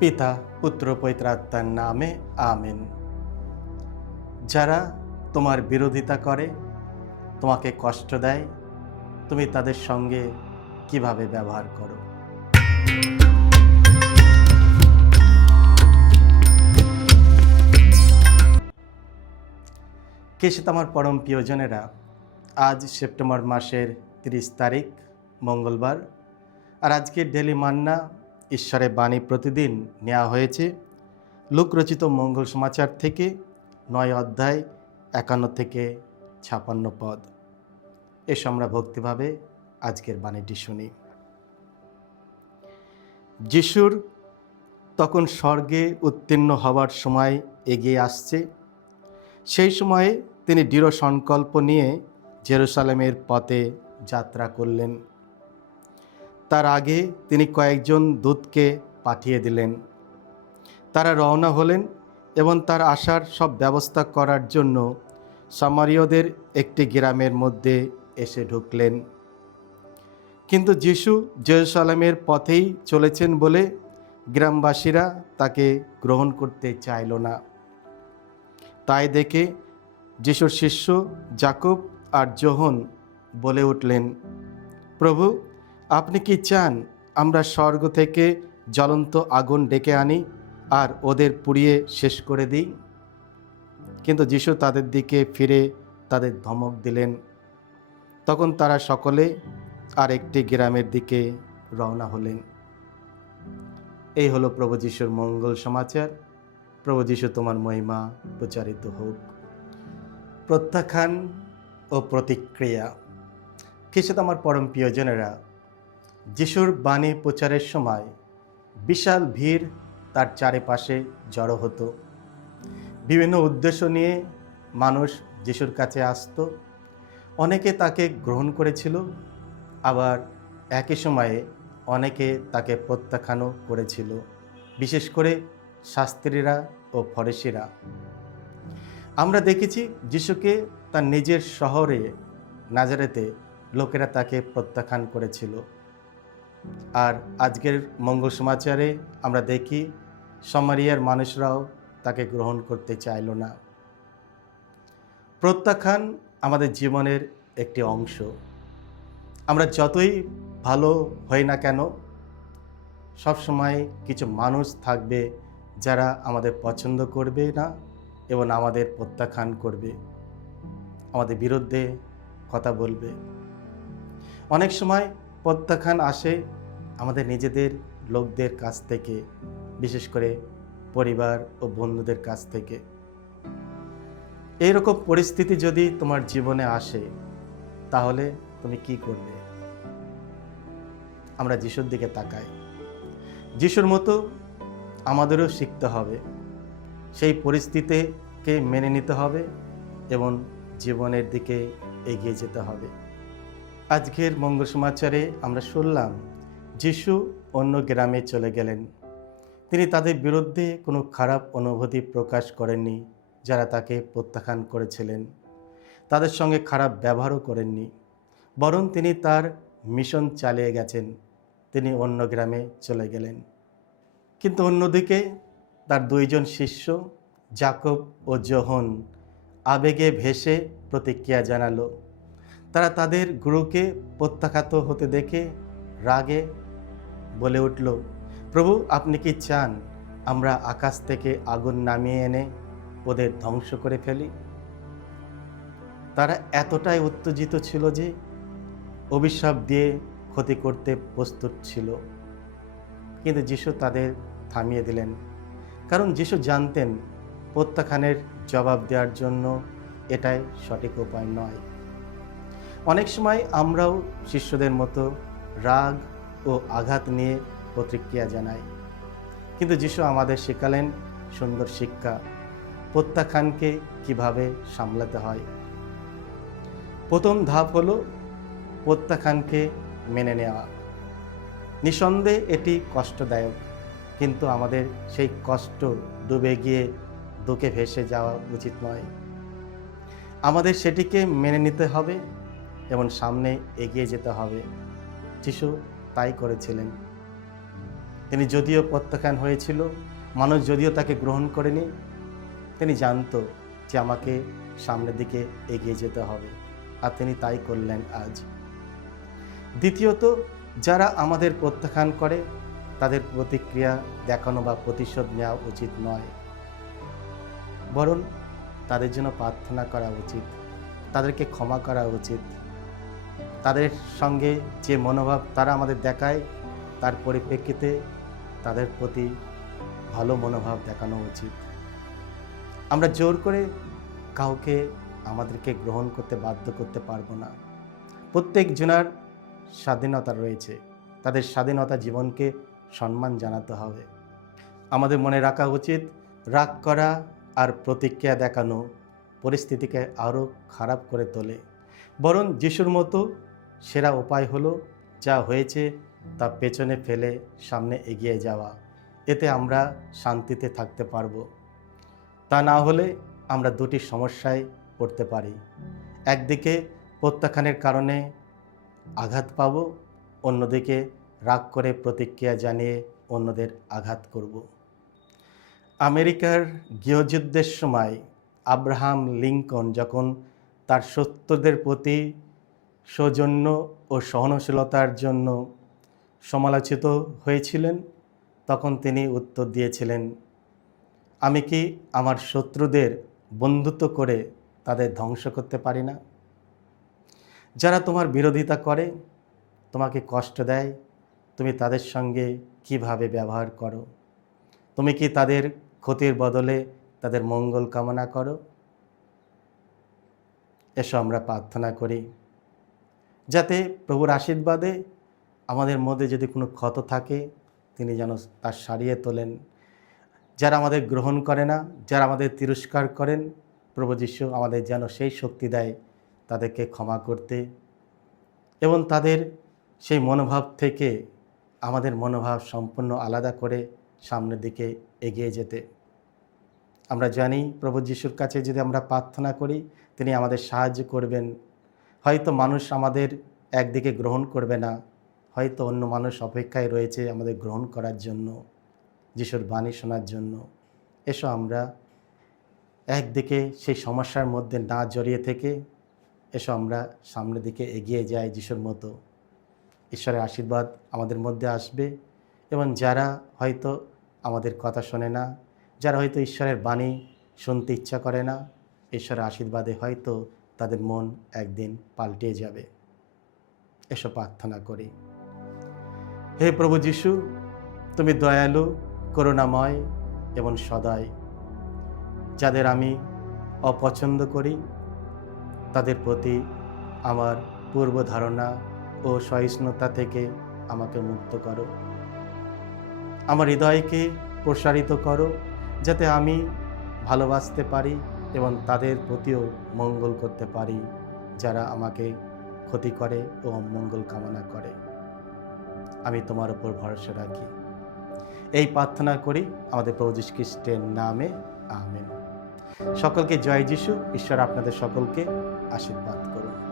পিতা পুত্র পবিত্র আত্মার নামে আমেন। যারা তোমার বিরোধিতা করে, তোমাকে কষ্ট দেয়, তুমি তাদের সঙ্গে কিভাবে ব্যবহার করো? কেশিত আমার পরম প্রিয়জনেরা, আজ সেপ্টেম্বর মাসের 30 তারিখ মঙ্গলবার। আর আজকের ডেলি মান্না ঈশ্বরের বাণী প্রতিদিন নেওয়া হয়েছে লূক রচিত মঙ্গল সমাচার থেকে 9 অধ্যায় 51 থেকে 56 পদ। এসো আমরা ভক্তিভাবে আজকের বাণীটি শুনি। যিশুর তখন স্বর্গে উত্তীর্ণ হওয়ার সময় এগিয়ে আসছে। সেই সময়ে তিনি দৃঢ় সংকল্প নিয়ে জেরুসালেমের পথে যাত্রা করলেন। তার আগে তিনি কয়েকজন দূতকে পাঠিয়ে দিলেন। তারা রওনা হলেন এবং তার আসার সব ব্যবস্থা করার জন্য সামারীয়দের একটি গ্রামের মধ্যে এসে ঢুকলেন। কিন্তু যিশু জেরুসালেমের পথেই চলেছেন বলে গ্রামবাসীরা তাকে গ্রহণ করতে চাইল না। তাই দেখে যিশুর শিষ্য যাকব আর যোহন বলে উঠলেন, প্রভু, আপনি কি চান আমরা স্বর্গ থেকে জ্বলন্ত আগুন ডেকে আনি আর ওদের পুড়িয়ে শেষ করে দিই? কিন্তু যিশু তাদের দিকে ফিরে তাদের ধমক দিলেন। তখন তারা সকলে আর একটি গ্রামের দিকে রওনা হলেন। এই হলো প্রভু যিশুর মঙ্গল সমাচার। প্রভু যিশু তোমার মহিমা প্রচারিত হোক। প্রত্যাখ্যান ও প্রতিক্রিয়া। কেশিত আমার পরম প্রিয়জনেরা, যিশুর বাণী প্রচারের সময় বিশাল ভিড় তার চারিপাশে জড়ো হতো। বিভিন্ন উদ্দেশ্য নিয়ে মানুষ যিশুর কাছে আসতো। অনেকে তাকে গ্রহণ করেছিল, আবার একই সময়ে অনেকে তাকে প্রত্যাখ্যানও করেছিল, বিশেষ করে শাস্ত্রীরা ও ফরিসিরা। আমরা দেখেছি যিশুকে তার নিজের শহরে নাজারেতে লোকেরা তাকে প্রত্যাখ্যান করেছিল। আর আজকের মঙ্গল সমাচারে আমরা দেখি সামারিয়ার মানুষরাও তাকে গ্রহণ করতে চাইল না। প্রত্যাখ্যান আমাদের জীবনের একটি অংশ। আমরা যতই ভালো হই না কেন, সবসময় কিছু মানুষ থাকবে যারা আমাদের পছন্দ করবে না এবং আমাদের প্রত্যাখ্যান করবে, আমাদের বিরুদ্ধে কথা বলবে। অনেক সময় প্রত্যাখ্যান আসে আমাদের নিজেদের লোকদের কাছ থেকে, বিশেষ করে পরিবার ও বন্ধুদের কাছ থেকে। এইরকম পরিস্থিতি যদি তোমার জীবনে আসে, তাহলে তুমি কি করবে? আমরা যিশুর দিকে তাকাই। যিশুর মতো আমাদেরও শিখতে হবে, সেই পরিস্থিতিকে মেনে নিতে হবে এবং জীবনের দিকে এগিয়ে যেতে হবে। আজকের মঙ্গল সমাচারে আমরা শুনলাম যিশু অন্য গ্রামে চলে গেলেন। তিনি তাদের বিরুদ্ধে কোনো খারাপ অনুভূতি প্রকাশ করেননি যারা তাকে প্রত্যাখ্যান করেছিলেন। তাদের সঙ্গে খারাপ ব্যবহারও করেননি, বরং তিনি তার মিশন চালিয়ে গেছেন। তিনি অন্য গ্রামে চলে গেলেন। কিন্তু অন্যদিকে তার দুইজন শিষ্য যাকব ও যোহন আবেগে ভেসে প্রতিক্রিয়া জানালো। তারা তাদের গুরুকে প্রত্যাখ্যাত হতে দেখে রাগে বলে উঠল, প্রভু, আপনি কি চান আমরা আকাশ থেকে আগুন নামিয়ে এনে ওদের ধ্বংস করে ফেলি? তারা এতটাই উত্তেজিত ছিল যে অভিশাপ দিয়ে ক্ষতি করতে প্রস্তুত ছিল। কিন্তু যিশু তাদের থামিয়ে দিলেন, কারণ যিশু জানতেন প্রত্যাখ্যানের জবাব দেওয়ার জন্য এটাই সঠিক উপায় নয়। অনেক সময় আমরাও শিষ্যদের মতো রাগ ও আঘাত নিয়ে প্রতিক্রিয়া জানাই, কিন্তু যিশু আমাদের শেখালেন সুন্দর শিক্ষা, প্রত্যাখ্যানকে কিভাবে সামলাতে হয়। প্রথম ধাপ হলো প্রত্যাখ্যানকে মেনে নেওয়া। নিঃসন্দেহে এটি কষ্টদায়ক, কিন্তু আমাদের সেই কষ্ট ডুবে গিয়ে দুঃখে ভেসে যাওয়া উচিত নয়। আমাদের সেটিকে মেনে নিতে হবে এবং সামনে এগিয়ে যেতে হবে। যিশু তাই করেছিলেন। তিনি যদিও প্রত্যাখ্যান হয়েছিল, মানুষ যদিও তাকে গ্রহণ করেনি, তিনি জানতো যে আমাকে সামনের দিকে এগিয়ে যেতে হবে, আর তিনি তাই করলেন আজ। দ্বিতীয়ত, যারা আমাদের প্রত্যাখ্যান করে তাদের প্রতিক্রিয়া দেখানো বা প্রতিশোধ নেওয়া উচিত নয়, বরং তাদের জন্য প্রার্থনা করা উচিত, তাদেরকে ক্ষমা করা উচিত। তাদের সঙ্গে যে মনোভাব তারা আমাদের দেখায়, তার পরিপ্রেক্ষিতে তাদের প্রতি ভালো মনোভাব দেখানো উচিত। আমরা জোর করে কাউকে আমাদেরকে গ্রহণ করতে বাধ্য করতে পারবো না। প্রত্যেক জনার স্বাধীনতা রয়েছে, তাদের স্বাধীনতা জীবনকে সম্মান জানাতে হবে। আমাদের মনে রাখা উচিত, রাগ করা আর প্রতিক্রিয়া দেখানো পরিস্থিতিকে আরও খারাপ করে তোলে। বরং যিশুর মতো সেরা উপায় হলো যা হয়েছে তা পেছনে ফেলে সামনে এগিয়ে যাওয়া। এতে আমরা শান্তিতে থাকতে পারবো। তা না হলে আমরা দুটি সমস্যায় পড়তে পারি। একদিকে প্রত্যাখ্যানের কারণে আঘাত পাব, অন্যদিকে রাগ করে প্রতিক্রিয়া জানিয়ে অন্যদের আঘাত করব। আমেরিকার গৃহযুদ্ধের সময় আব্রাহাম লিঙ্কন যখন তার শত্রুদের প্রতি সৌজন্য ও সহনশীলতার জন্য সমালোচিত হয়েছিলেন, তখন তিনি উত্তর দিয়েছিলেন, আমি কি আমার শত্রুদের বন্ধুত্ব করে তাদের ধ্বংস করতে পারি না? যারা তোমার বিরোধিতা করে, তোমাকে কষ্ট দেয়, তুমি তাদের সঙ্গে কিভাবে ব্যবহার করো? তুমি কি তাদের ক্ষতির বদলে তাদের মঙ্গল কামনা করো? এসো আমরা প্রার্থনা করি, যাতে প্রভুর আশীর্বাদে আমাদের মধ্যে যদি কোনো ক্ষত থাকে তিনি যেন তা সারিয়ে তোলেন। যারা আমাদের গ্রহণ করে না, যারা আমাদের তিরস্কার করেন, প্রভু যীশু আমাদের যেন সেই শক্তি দেয় তাদেরকে ক্ষমা করতে এবং তাদের সেই মনোভাব থেকে আমাদের মনোভাব সম্পূর্ণ আলাদা করে সামনের দিকে এগিয়ে যেতে। আমরা জানি প্রভু যীশুর কাছে যদি আমরা প্রার্থনা করি, তিনি আমাদের সাহায্য করবেন। হয়তো মানুষ আমাদের একদিকে গ্রহণ করবে না, হয়তো অন্য মানুষ অপেক্ষায় রয়েছে আমাদের গ্রহণ করার জন্য, যিশুর বাণী শোনার জন্য। এসো আমরা একদিকে সেই সমস্যার মধ্যে না জড়িয়ে থেকে এসো আমরা সামনের দিকে এগিয়ে যাই যিশুর মতো। ঈশ্বরের আশীর্বাদ আমাদের মধ্যে আসবে এবং যারা হয়তো আমাদের কথা শোনে না, যারা হয়তো ঈশ্বরের বাণী শুনতে ইচ্ছা করে না, ঈশ্বরের আশীর্বাদে হয়তো তাদের মন একদিন পাল্টে যাবে। এসো প্রার্থনা করি। হে প্রভু যীশু, তুমি দয়ালু, করুণাময় এবং সদয়। যাদের আমি অপছন্দ করি তাদের প্রতি আমার পূর্ব ধারণা ও সহিষ্ণুতা থেকে আমাকে মুক্ত করো। আমার হৃদয়কে প্রসারিত করো, যাতে আমি ভালোবাসতে পারি এবং তাদের প্রতিও মঙ্গল করতে পারি যারা আমাকে ক্ষতি করে ও অমঙ্গল কামনা করে। আমি তোমার উপর ভরসা রাখি। এই প্রার্থনা করি আমাদের প্রভু যীশু খ্রিস্টের নামে, আমেন। সকলকে জয় যিশু। ঈশ্বর আপনাদের সকলকে আশীর্বাদ করুন।